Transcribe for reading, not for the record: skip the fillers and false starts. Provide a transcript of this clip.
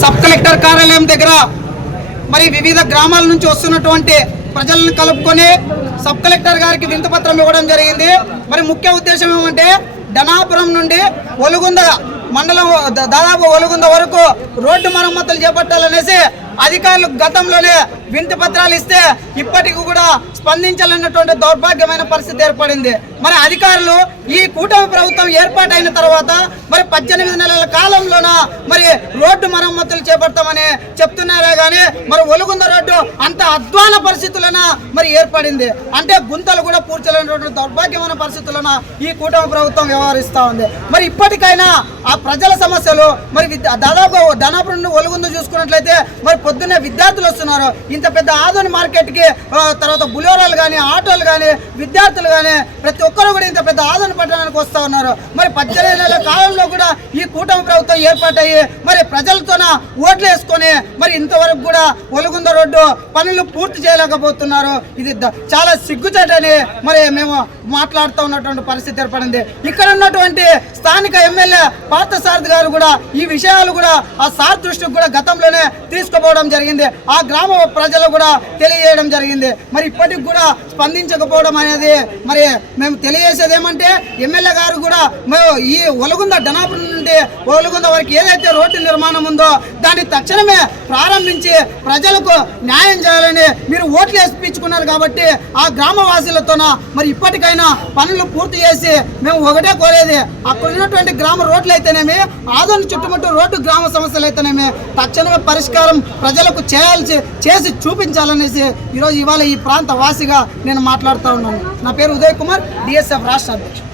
Sub collector కార్యాలయం దగ్గర మరి వివిధ గ్రామాల నుంచి వస్తున్నటువంటి ప్రజలను కలుపుకొని సబ్ కలెక్టర్ గారికి వినతిపత్రం ఇవ్వడం జరిగింది. మరి ముఖ్య ఉద్దేశం ఏమంటే ధనాపురం నుండి ఒలుగుంద మండలం దాదాపు ఒలుగుంద వరకు రోడ్డు మరమ్మతులు చేపట్టాలనేసి అధికారులు గతంలోనే వినతి పత్రాలు ఇస్తే ఇప్పటికి కూడా స్పందించాలన్నటువంటి దౌర్భాగ్యమైన పరిస్థితి ఏర్పడింది. మరి అధికారులు ఈ కూటమి ప్రభుత్వం ఏర్పాటైన తర్వాత మరి 18 నెలల కాలంలోన మరి రోడ్డు మరమ్మతులు చేపడతామని చెప్తున్నారే కానీ మరి ఒలుగుంద రోడ్డు అంత అధ్వాన పరిస్థితులన మరి ఏర్పడింది. అంటే గుంతలు కూడా పూడ్చలేనటువంటి దౌర్భాగ్యమైన పరిస్థితులన ఈ కూటమి ప్రభుత్వం వ్యవహరిస్తూ ఉంది. మరి ఇప్పటికైనా ఆ ప్రజల సమస్యలు మరి దాదాపు ధనాపురం నుండి ఒలుగుంద చూసుకున్నట్లయితే మరి పొద్దున్నే విద్యార్థులు వస్తున్నారు. ఇంత పెద్ద ఆధునిక మార్కెట్కి తర్వాత బులోరాలు కానీ ఆటోలు కానీ విద్యార్థులు కానీ ప్రతి ఒక్కరు కూడా ఇంత పెద్ద ఆధునిక పట్టణానికి వస్తూ ఉన్నారు. మరి 18 నెలల కాలంలో కూడా ఈ కూటమి ప్రభుత్వం ఏర్పాటయ్యి మరి ప్రజలతోన ఓట్లు వేసుకొని మరి ఇంతవరకు కూడా ఒలుగుంద రోడ్డు పనులు పూర్తి చేయలేకపోతున్నారు. ఇది చాలా సిగ్గుచేటని మరి మేము మాట్లాడుతూ ఉన్నటువంటి పరిస్థితి ఏర్పడింది. ఇక్కడ ఉన్నటువంటి స్థానిక ఎమ్మెల్యే పార్థసారథి గారు కూడా ఈ విషయాలు కూడా ఆ సార్ దృష్టికి కూడా గతంలోనే తీసుకుపోవడం జరిగింది. ఆ గ్రామ ప్రజలు కూడా తెలియజేయడం జరిగింది. మరి ఇప్పటికి కూడా స్పందించకపోవడం అనేది మరి మేము తెలియజేసేది ఏమంటే ఎమ్మెల్యే గారు కూడా ఈ ఒలుగుంద ధనాపురం నుండి ఒలుగుంద వరకు ఏదైతే రోడ్డు నిర్మాణం ఉందో దాన్ని తక్షణమే ప్రారంభించి ప్రజలకు న్యాయం చేయాలని మీరు ఓట్లు వేసిపించుకున్నారు కాబట్టి ఆ గ్రామవాసులతోన మరి ఇప్పటికైనా పనులు పూర్తి చేసి మేము ఒకటే కోరేది అక్కడ ఉన్నటువంటి గ్రామ రోడ్లు అయితేనేమి ఆదోని చుట్టుముట్టు రోడ్డు గ్రామ సమస్యలు అయితేనేమి తక్షణమే పరిష్కారం ప్రజలకు చేసి చూపించాలనేసి ఇవాళ ఈ ప్రాంత వాసిగా నేను మాట్లాడుతూ ఉన్నాను. నా పేరు ఉదయ్ కుమార్, DSF రాష్ట్ర అధ్యక్షుడు.